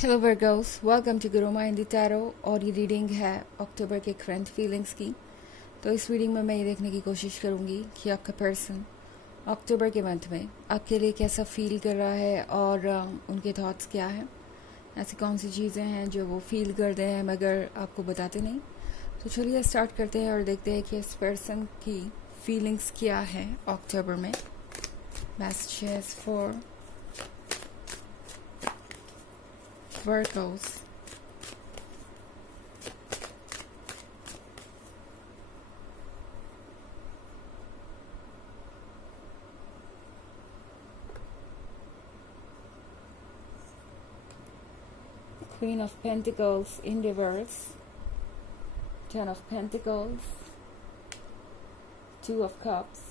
Hello Virgo's, welcome to Guru माइंडी tarot. और ये reading है अक्टूबर के करंट फीलिंग्स की। तो इस रीडिंग में मैं ये देखने की कोशिश करूँगी कि आपका पर्सन अक्टूबर के मंथ में आपके लिए कैसा फील कर रहा है और उनके थॉट्स क्या हैं। ऐसी कौन सी चीज़ें हैं जो वो फील करते हैं मगर आपको बताते नहीं। तो चलिए स्टार्ट करते हैं और देखते हैं कि इस पर्सन की फीलिंग्स क्या है अक्टूबर में। Messages for Virgos. Queen of Pentacles in reverse, Ten of Pentacles, Two of Cups,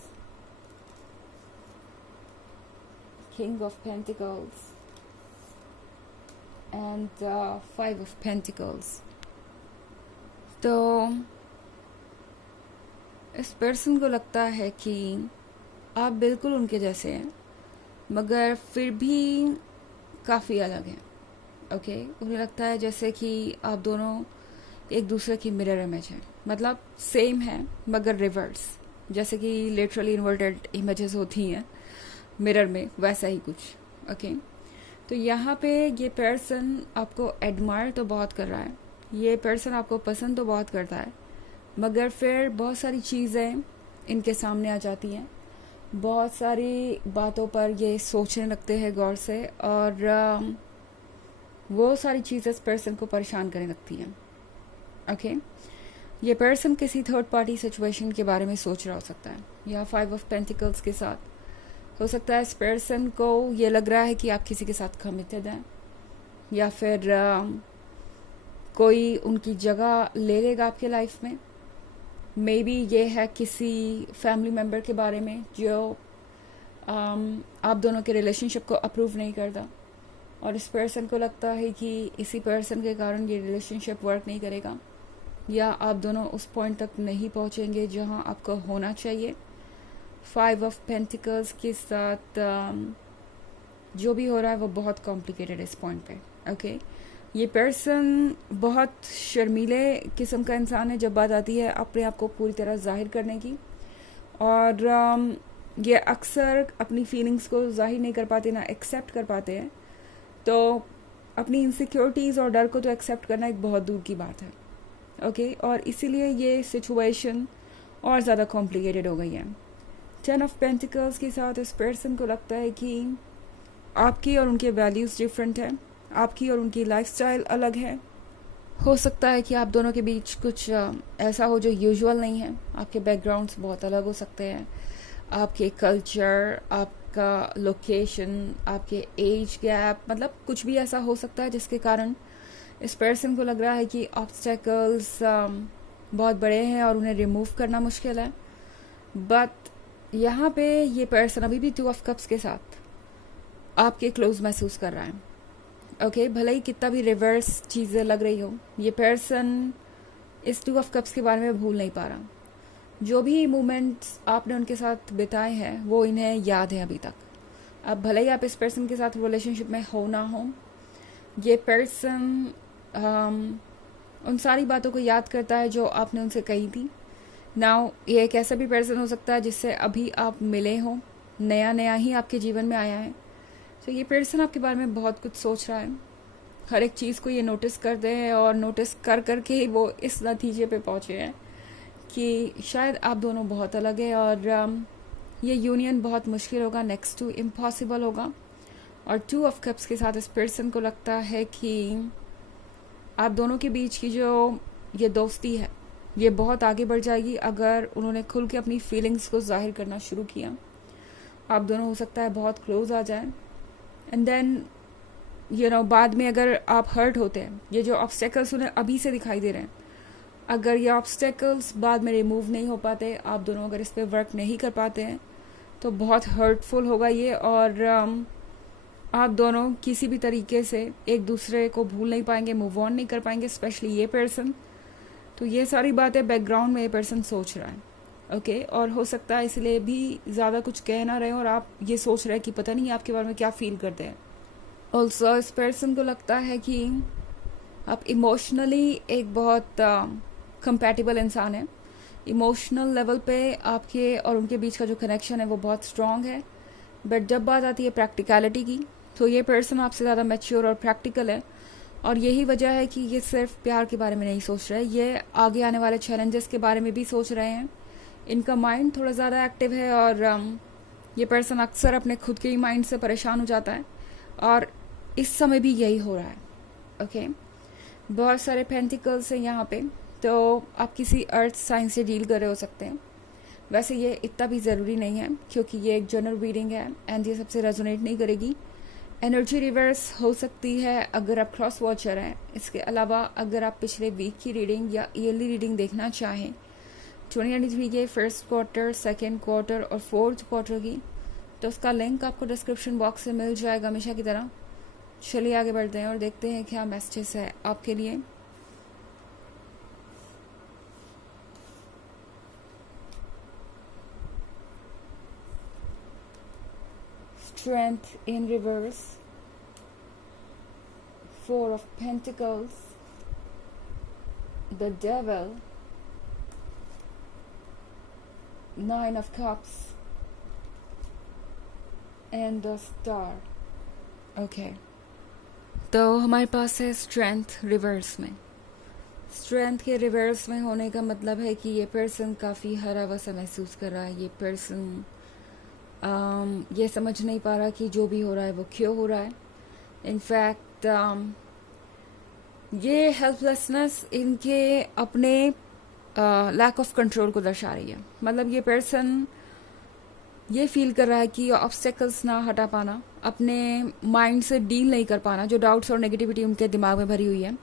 King of Pentacles and Five of Pentacles. तो इस पर्सन को लगता है कि आप बिल्कुल उनके जैसे हैं मगर फिर भी काफ़ी अलग हैं। ओके, उन्हें लगता है जैसे कि आप दोनों एक दूसरे की मिरर इमेज हैं, मतलब सेम है मगर रिवर्स, जैसे कि लिटरली इन्वर्टेड इमेजेस होती हैं मिरर में, वैसा ही कुछ। ओके, तो यहाँ पे ये पर्सन आपको एडमायर तो बहुत कर रहा है, ये पर्सन आपको पसंद तो बहुत करता है मगर फिर बहुत सारी चीज़ें इनके सामने आ जाती हैं, बहुत सारी बातों पर ये सोचने लगते हैं गौर से और वो सारी चीज़ें इस पर्सन को परेशान करने लगती हैं। ओके, ये पर्सन किसी थर्ड पार्टी सिचुएशन के बारे में सोच रहा हो सकता है या फाइव ऑफ पेंटिकल्स के साथ हो सकता है इस पर्सन को ये लग रहा है कि आप किसी के साथ कमिटेड हैं या फिर कोई उनकी जगह ले लेगा आपके लाइफ में। मे बी ये है किसी फैमिली मेम्बर के बारे में जो आप दोनों के रिलेशनशिप को अप्रूव नहीं करता और इस पर्सन को लगता है कि इसी पर्सन के कारण ये रिलेशनशिप वर्क नहीं करेगा या आप दोनों उस पॉइंट तक नहीं पहुंचेंगे जहां आपको होना चाहिए। फाइव ऑफ पेंटिकल्स के साथ जो भी हो रहा है वो बहुत कॉम्प्लिकेटेड है इस पॉइंट पे। ओके, ये पर्सन बहुत शर्मीले किस्म का इंसान है जब बात आती है अपने आप को पूरी तरह जाहिर करने की, और ये अक्सर अपनी फीलिंग्स को जाहिर नहीं कर पाते, ना एक्सेप्ट कर पाते हैं। तो अपनी इनसिक्योरिटीज़ और डर को तो एक्सेप्ट करना एक बहुत दूर की बात है। ओके, और इसीलिए ये सिचुएशन और ज़्यादा कॉम्प्लिकेटेड हो गई है। टेन ऑफ पेंटिकल्स के साथ इस पर्सन को लगता है कि आपकी और उनके वैल्यूज़ डिफरेंट हैं, आपकी और उनकी लाइफस्टाइल अलग है। हो सकता है कि आप दोनों के बीच कुछ ऐसा हो जो यूजुअल नहीं है, आपके बैकग्राउंड्स बहुत अलग हो सकते हैं, आपके कल्चर, आपका लोकेशन, आपके एज गैप, मतलब कुछ भी ऐसा हो सकता है जिसके कारण इस पर्सन को लग रहा है कि ऑब्स्टेकल्स बहुत बड़े हैं और उन्हें रिमूव करना मुश्किल है। बट यहाँ पे ये पर्सन अभी भी टू ऑफ कप्स के साथ आपके क्लोज महसूस कर रहा है। ओके, भले ही कितना भी रिवर्स चीज़ें लग रही हो, ये पर्सन इस टू ऑफ कप्स के बारे में भूल नहीं पा रहा। जो भी मोमेंट्स आपने उनके साथ बिताए हैं वो इन्हें याद है अभी तक। अब भले ही आप इस पर्सन के साथ रिलेशनशिप में हो ना हो, ये पर्सन उन सारी बातों को याद करता है जो आपने उनसे कही थी। नाउ ये एक ऐसा भी पर्सन हो सकता है जिससे अभी आप मिले हो, नया नया ही आपके जीवन में आया है। तो ये पर्सन आपके बारे में बहुत कुछ सोच रहा है, हर एक चीज़ को ये नोटिस करते हैं और नोटिस कर करके ही वो इस नतीजे पे पहुँचे हैं कि शायद आप दोनों बहुत अलग हैं और ये यूनियन बहुत मुश्किल होगा, नेक्स्ट टू इम्पॉसिबल होगा। और टू ऑफ कप्स के साथ इस पर्सन को लगता है कि आप दोनों के बीच की जो ये दोस्ती है ये बहुत आगे बढ़ जाएगी अगर उन्होंने खुल के अपनी फीलिंग्स को जाहिर करना शुरू किया। आप दोनों हो सकता है बहुत क्लोज आ जाएं एंड देन बाद में अगर आप हर्ट होते हैं, ये जो ऑब्स्टेकल्स उन्हें अभी से दिखाई दे रहे हैं, अगर ये ऑब्स्टेकल्स बाद में रिमूव नहीं हो पाते, आप दोनों अगर इस पर वर्क नहीं कर पाते हैं तो बहुत हर्टफुल होगा ये, और आप दोनों किसी भी तरीके से एक दूसरे को भूल नहीं पाएंगे, मूव ऑन नहीं कर पाएंगे, स्पेशली ये पर्सन। तो ये सारी बातें बैकग्राउंड में ये पर्सन सोच रहा है। ओके, और हो सकता है इसलिए भी ज़्यादा कुछ कह ना रहे और आप ये सोच रहे हैं कि पता नहीं आपके बारे में क्या फील करते हैं। ऑल्सो इस पर्सन को लगता है कि आप इमोशनली एक बहुत कंपैटिबल इंसान है। इमोशनल लेवल पे आपके और उनके बीच का जो कनेक्शन है वो बहुत स्ट्रॉन्ग है। बट जब बात आती है प्रैक्टिकलिटी की, तो ये पर्सन आपसे ज़्यादा मैच्योर और प्रैक्टिकल है। और यही वजह है कि ये सिर्फ प्यार के बारे में नहीं सोच रहे, ये आगे आने वाले चैलेंजेस के बारे में भी सोच रहे हैं। इनका माइंड थोड़ा ज़्यादा एक्टिव है और ये पर्सन अक्सर अपने खुद के ही माइंड से परेशान हो जाता है, और इस समय भी यही हो रहा है। ओके, बहुत सारे पेंटिकल्स हैं यहाँ पे, तो आप किसी अर्थ साइन से डील कर रहे हो सकते हैं। वैसे ये इतना भी ज़रूरी नहीं है, क्योंकि ये एक जनरल रीडिंग है एंड ये सबसे रेजोनेट नहीं करेगी। एनर्जी रिवर्स हो सकती है अगर आप क्रॉस वॉचर हैं। इसके अलावा अगर आप पिछले वीक की रीडिंग या ईयरली रीडिंग देखना चाहें 2023 के फर्स्ट क्वार्टर, सेकेंड क्वार्टर और फोर्थ क्वार्टर की, तो उसका लिंक आपको डिस्क्रिप्शन बॉक्स में मिल जाएगा हमेशा की तरह। चलिए आगे बढ़ते हैं और देखते हैं क्या मैसेजेस है आपके लिए। Strength in reverse, Four of Pentacles, the Devil, Nine of Cups, and the Star. Okay. तो हमारे पास है स्ट्रेंथ रिवर्स में। स्ट्रेंथ के रिवर्स में होने का मतलब है कि ये पर्सन काफ़ी हरा वसा महसूस कर रहा है। ये पर्सन ये समझ नहीं पा रहा कि जो भी हो रहा है वो क्यों हो रहा है। इनफैक्ट ये हेल्पलेसनेस इनके अपने लैक ऑफ कंट्रोल को दर्शा रही है। मतलब ये पर्सन ये फील कर रहा है कि ऑब्स्टेकल्स ना हटा पाना, अपने माइंड से डील नहीं कर पाना, जो डाउट्स और नेगेटिविटी उनके दिमाग में भरी हुई है,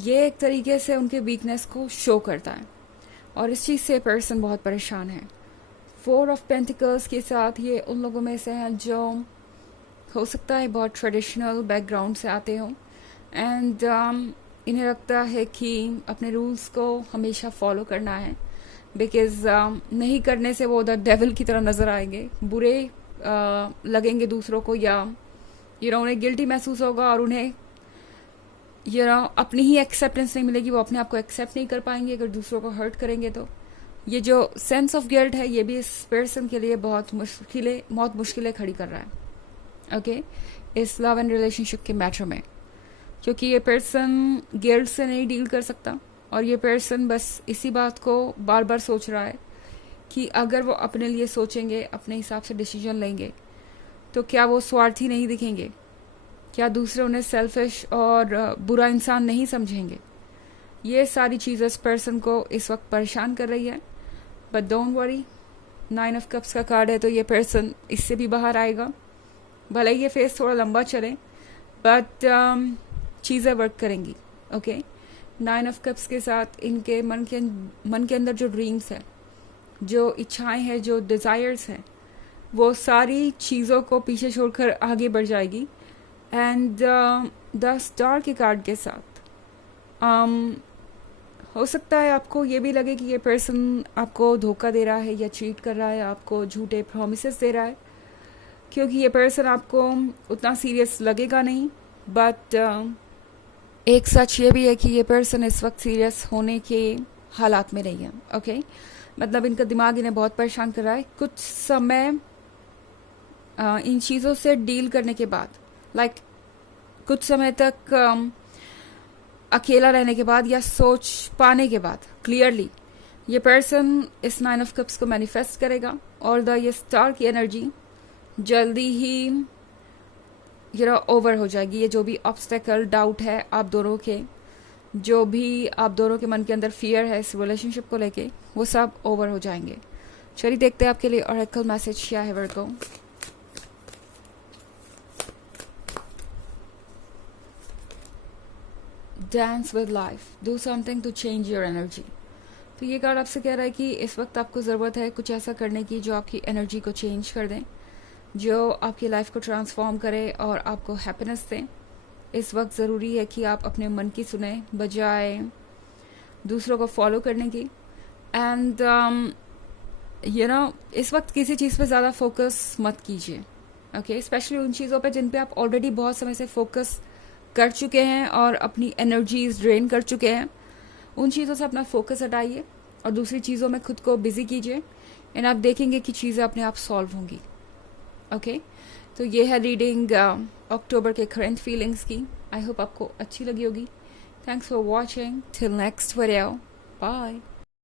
ये एक तरीके से उनके वीकनेस को शो करता है और इस चीज़ से पर्सन बहुत परेशान है। फोर ऑफ पेंटिकल्स के साथ ये उन लोगों में से हैं जो हो सकता है बहुत ट्रेडिशनल बैकग्राउंड से आते हों एंड इन्हें लगता है कि अपने रूल्स को हमेशा फॉलो करना है, बिकॉज नहीं करने से वो उधर डेविल की तरह नज़र आएंगे, बुरे लगेंगे दूसरों को, या उन्हें गिल्टी महसूस होगा और उन्हें अपनी ही एक्सेप्टेंस नहीं मिलेगी। वो अपने आप को एक्सेप्ट नहीं कर पाएंगे अगर दूसरों को हर्ट करेंगे। तो ये जो सेंस ऑफ गिल्ट है ये भी इस पर्सन के लिए बहुत मुश्किलें खड़ी कर रहा है। ओके, इस लव एंड रिलेशनशिप के मैटर में, क्योंकि ये पर्सन गिल्ट से नहीं डील कर सकता और ये पर्सन बस इसी बात को बार बार सोच रहा है कि अगर वो अपने लिए सोचेंगे, अपने हिसाब से डिसीजन लेंगे, तो क्या वो स्वार्थी नहीं दिखेंगे? क्या दूसरे उन्हें सेल्फिश और बुरा इंसान नहीं समझेंगे? ये सारी चीज़ें इस पर्सन को इस वक्त परेशान कर रही है। But don't worry, 9 of cups का कार्ड है, तो ये पर्सन इससे भी बाहर आएगा। भले ये फेस थोड़ा लंबा चले, बट चीज़ें वर्क करेंगी। ओके, 9 ऑफ कप्स के साथ इनके मन के अंदर जो ड्रीम्स है, जो इच्छाएं हैं, जो डिज़ायर्स हैं, वो सारी चीज़ों को पीछे छोड़कर आगे बढ़ जाएगी। एंड द स्टार के कार्ड के साथ हो सकता है आपको ये भी लगे कि ये पर्सन आपको धोखा दे रहा है या चीट कर रहा है, आपको झूठे प्रॉमिसेस दे रहा है, क्योंकि ये पर्सन आपको उतना सीरियस लगेगा नहीं। बट एक सच ये भी है कि ये पर्सन इस वक्त सीरियस होने के हालात में नहीं है। ओके, मतलब इनका दिमाग इन्हें बहुत परेशान कर रहा है। कुछ समय इन चीज़ों से डील करने के बाद, कुछ समय तक अकेला रहने के बाद या सोच पाने के बाद क्लियरली ये पर्सन इस 9 ऑफ कप्स को मैनिफेस्ट करेगा और ये स्टार की एनर्जी जल्दी ही ओवर हो जाएगी। ये जो भी ऑब्स्टेकल, डाउट है आप दोनों के, जो भी आप दोनों के मन के अंदर फियर है इस रिलेशनशिप को लेके, वो सब ओवर हो जाएंगे। चलिए देखते हैं आपके लिए ऑरेकल मैसेज क्या है Virgo. Dance with life, do something to change your energy. तो ये कार्ड आपसे कह रहा है कि इस वक्त आपको ज़रूरत है कुछ ऐसा करने की जो आपकी एनर्जी को चेंज कर दें, जो आपकी लाइफ को ट्रांसफॉर्म करे और आपको हैप्पीनेस दें। इस वक्त ज़रूरी है कि आप अपने मन की सुने बजाय दूसरों को फॉलो करने की। एंड इस वक्त किसी चीज़ पे ज़्यादा फोकस मत कीजिए। ओके, स्पेशली उन चीज़ों पे जिन पे आप ऑलरेडी बहुत समय से फोकस कर चुके हैं और अपनी एनर्जीज ड्रेन कर चुके हैं, उन चीज़ों से अपना फोकस हटाइए और दूसरी चीज़ों में खुद को बिजी कीजिए, एंड आप देखेंगे कि चीज़ें अपने आप सॉल्व होंगी। ओके, तो ये है रीडिंग अक्टूबर के करंट फीलिंग्स की। आई होप आपको अच्छी लगी होगी। Thanks for watching, till next video, bye.